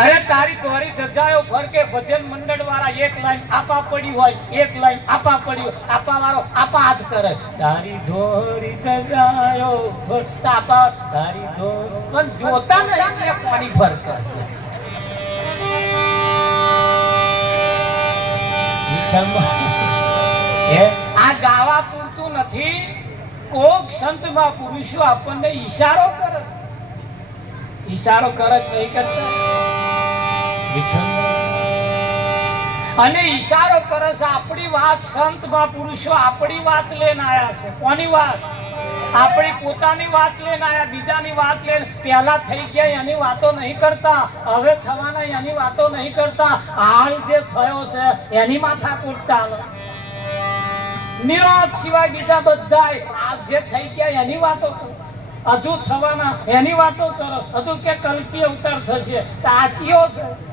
અરે તારી દોરી ધજાયો ફરકે ભજન મંડળ વાળા એક લાઈન આપા પડી હોય, એક લાઈન આપા પડી હોય, આપા વાળો આપા હાથ કરે. તારી દોરી ધજાયો ભર આપા તારી દોરી પણ જોતા નહીં એટલે કોની ભર હે? આ ગાવા પૂરતું નથી. કોક સંતમાં પુરુષો આપણને ઈશારો કરે. ઈશારો કરે નહીં કરતા. અને ઈશારો કરે છે, આપણી વાત સંતમાં પુરુષો આપણી વાત લઈને આવ્યા છે. કોની વાત? આપણી પોતાની વાત લઈને આવ્યા બીજાની વાત લઈને. પહેલા થઈ ગયા, એની વાતો નહીં કરતા. હવે થવાના, એની વાતો નહીં કરતા. હાલ જે થયો છે, એની માથાકૂટ ચાલે. નિરોધ સિવાય બીજા બધા જે થઈ ગયા, એની વાતો હજુ થવાના, એની વાતો કરો. હજુ કે કલકી અવતાર થશે. તાચીઓ છે.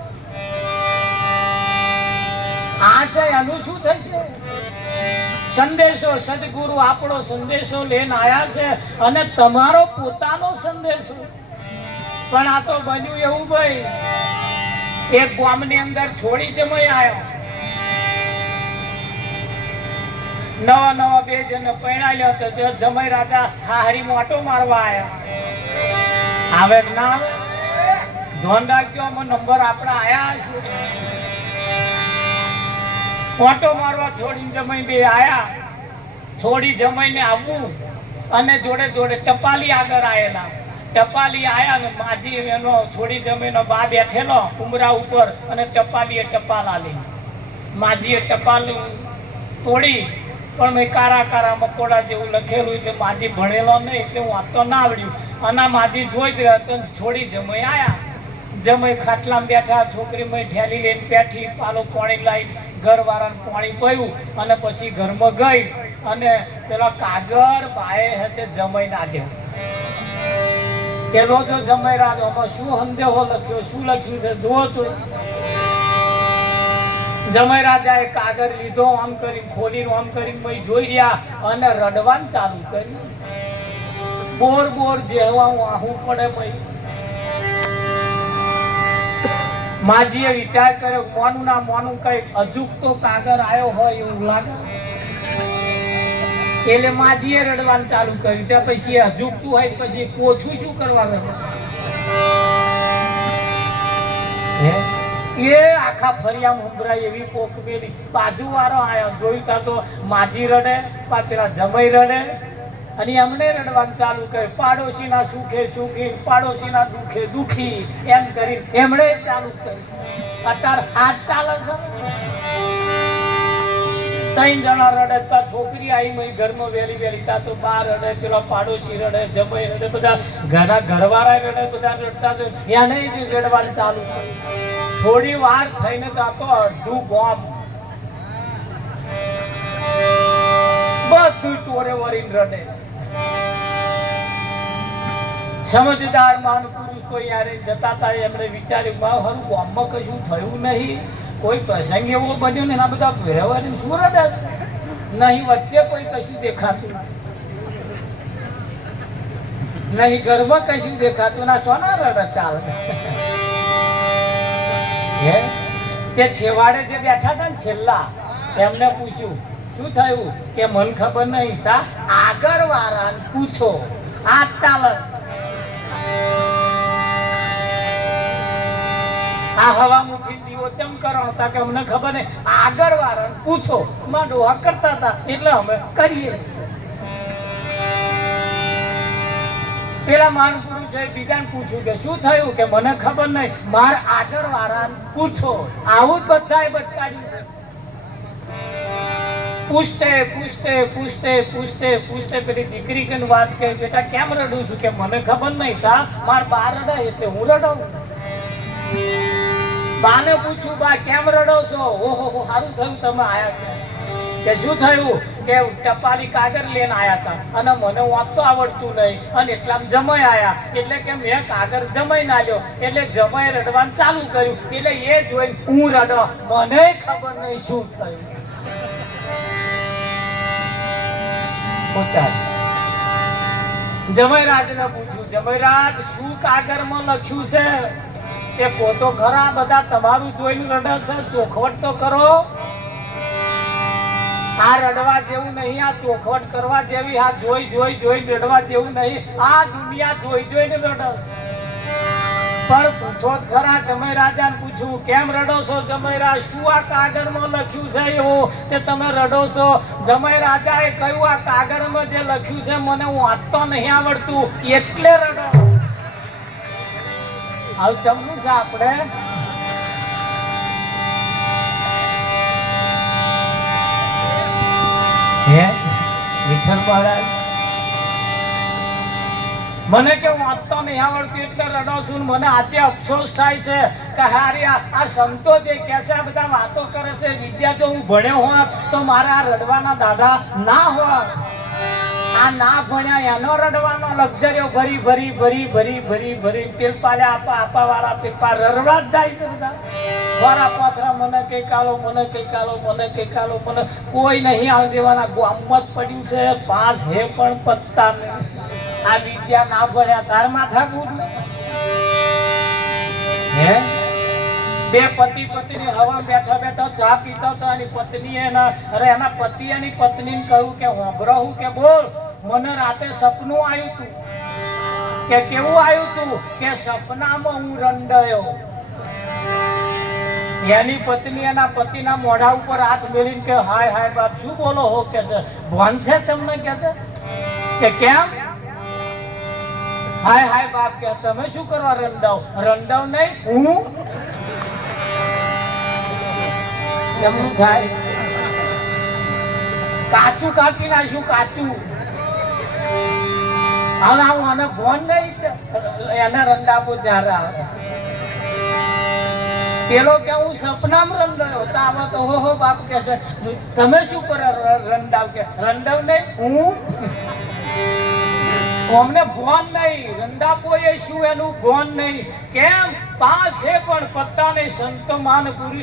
આ છે એનું શું થશે? સંદેશો, સદગુરુ આપણો સંદેશો લઈને આયા છે અને તમારો પોતાનો સંદેશો. પણ આ તો બન્યું એવું ભાઈ, એક ગામની અંદર છોડી જમાઈ આવ્યો નવા નવા બે જણ પરણાલ્યો તો જમાઈ રાજા હારી મોટો મારવા આવ્યા હવે ના ધોન રાખજો નંબર આપણા આયા હશે. ઓટો મારવા છોડીને જમાઈ બે આયા. છોડી જમાઈને આવવું અને જોડે જોડે ટપાલી આગળ આવેલા ટપાલી આયા ને માજી એનો છોડી જમીનો બા બેઠેલો ઉમરા ઉપર અને ટપાલીએ ટપાલ આલી. માજીએ ટપાલ તોડી, પણ મેં કારા કારા મકોડા જેવું લખેલું એટલે માજી ભણેલો નહીં એટલે હું વાંચતો ના આવડ્યું. અને માજી જોઈ જ તો છોડી જમાઈ આયા. જમાઈ ખાટલામાં બેઠા છોકરી મેં ઠેલી લઈને બેઠી, પાલો પાણી લાવી ઘર વાળાને પાણી પડ્યું અને પછી ઘરમાં ગઈ અને પેલા કાગર ભાઈ હતે જમાઈ નાખ્યો. પેલો જો જમાઈ રાજો આમાં શું સંદેહો લખ્યો, શું લખ્યું છે, જુઓ તો. જમાઈ રાજાએ કાગળ લીધો, આમ કરી ખોલીને આમ કરીને મેં જોઈ રહ્યા અને રડવાનું ચાલુ કર્યું. બોર બોર જેવા આહું પડે ભાઈ માજીએ વિચાર કર્યો, મોનું ના મોનું કઈ અજુકતો કાગર આવ્યો હોય એવું લાગે? એટલે માજીએ રડવાનું ચાલુ કર્યું. ત્યાં પછી એ અજુકતું હોય પછી પોછું શું કરવાનું એ આખા ફરિયામ ઉંબરાય એવી પોક મેલી. બાજુ વાળો આયો, જોયું તા તો માજી રડે પા પેલા જમાઈ રડે. અને એમને રડવાનું ચાલુ કર્યું. પાડોશીના સુખે સુખી, પાડોશીના દુખે દુખી એમ કરી એમણે ચાલુ કર્યું. અત્યારે હાથ ચાલે છે. ત્રણ જણા રડે, તા છોકરી આવી મય ઘરમાં વેલી વેલી તા તો બા રડે, પેલો પાડોશી રડે, જમાઈ રડે, બધા ઘણા ઘરવાળા રડે, બધા રડતા તો એને જ રડવાનું ચાલુ કર્યું. થોડી વાર થઈને તો અડધું ગોમ. બધું ટોરે વરીને રડે. સમજદાર પુરુષ કોઈ યારે જતા હતા એમણે વિચાર્યું માં હરું, ગામમાં કશું થયું નહીં. કોઈ પ્રસંગ એવો બન્યો ને એના બધા વ્યવહારની શું રડે નહીં, વચ્ચે કોઈ કશું દેખાતું નહીં, ઘરમાં કશું દેખાતું ના. સોના રડત ચાલે. તે છેવાડે જે બેઠા હતા ને છેલ્લા, એમને પૂછ્યું શું થયું? કે મન ખબર નહીં. તા આગળ વાળા પૂછો. આ ચાલન આ હવા મુઠી દીવો ચમ કરો તા કે અમને ખબર નહીં. આગળ વાળા પૂછો. માં ડોહા કરતા હતા. એટલે અમે કરીએ પેલા માન પુરુષે બીજાને પૂછ્યું કે શું થયું? કે મને ખબર નહીં. માર આગળ વાળા પૂછો. આવું જ બધાએ બટકાડ્યું પૂછતે પૂછતે પૂછતે પૂછતે પૂછતે પેલી દીકરી કને વાત કહે બેટા, કેમ રડું છું કે મને ખબર નહીં તા માર બા રડે એટલે હું રડાવું બાને પૂછ્યું, બા, કેમ રડો છો? ઓહો, હો, સારું થયું તમે આયા? કે શું થયું? કે ટપાલી કાગળ લઈને આયા હતા અને મને વાંચતો આવડતું નહીં. અને એટલા જમાઈ આયા. એટલે કે મેં કાગળ જમાઈ નાખ્યો એટલે જમાઈ રડવાનું ચાલુ કર્યું. એટલે એ જોઈને હું રડો. મને ખબર નહીં શું થયું. એ પોતો ખરા? બધા તમારું જોઈને રડે ચોખવટ તો કરો. આ રડવા જેવું નહીં, આ ચોખવટ કરવા જેવી, આ જોઈ જોઈ જોઈ રડવા જેવું નહીં, આ દુનિયા જોઈ, જોઈને રડે છે. પણ પૂછો ખરા તમે રાજાને પૂછ્યું કેમ રડો છો જમૈરા શું આ કાગળમાં લખ્યું છે એવું તે તમે રડો છો? જમાઈ રાજાએ કહ્યું, આ કાગળમાં જે લખ્યું છે મને હું વાંચતો નહીં આવડતું, એટલે રડો. હવે જમવું છે આપણે? હે? વિઠ્ઠલ મહારાજ? મને કે વાંચતો નહીં આવડતું એટલે રડો છું મને આજે અફસોસ થાય છે કે હારી આ સંતો જે કે છે, આ બધા વાતો કરે છે, વિદ્યા જો હું ભણ્યો હોત તો મારા આ રડવાના દાદા ના હોય આ ના ભણ્યા, એનો રડવાનો લક્ઝરીઓ ભરી ભરી ભરી ભરી ભરી ભરી પેલપાલે આપા આપા વાળા પેપા રડવા જ જાય છે બધા. વારા પાથરા, મને કઈ કાલો મને કઈ કાલો મને કઈ કાલો મને કોઈ નહીં આવી દેવાના. ગામમાં પડ્યું છે, પાસ હે પણ પત્તા નહીં. આ વિદ્યા ના ભણ્યા તાર માથા કૂટ હે? બે પતિ પત્ની હવા બેઠા બેઠો ચા પીતો તો એની પત્ની એના, અરે એના પતિ એની પત્નીને કહ્યું કે હોભરો હું કે બોલ, મને રાતે સપનું આવ્યું તું. કે કેવું આવ્યું તું? કે સપનામાં હું રંડાયો. એની પત્ની એના પતિના મોઢા ઉપર હાથ મેળીને કે, હાય હાય બાપ, શું બોલો હો? કે છે. ભણ છે તમને કે છે? કે કેમ? હાય હાય, બાપ કે તમે શું કરવા રંડાવ? રંડાવ નહીં, હું? જમણું થાય. કાચું કાપી નાખ્યું, કાચું. હવે હું આને ફોન નહીં એના રંડાપો જારા પેલો કે હું સપનામાં રંડાયો. તો આમાં તો હો હો બાપ કે છે, તમે શું કરો રંડાવ કે? રંડાવ નહીં, હું? અમને ભોન નહીં રંડાપો એ શું એનું ભોન નહીં? કેમ? પાસ પણ પત્તા નહીં સંતમાન પુરુષ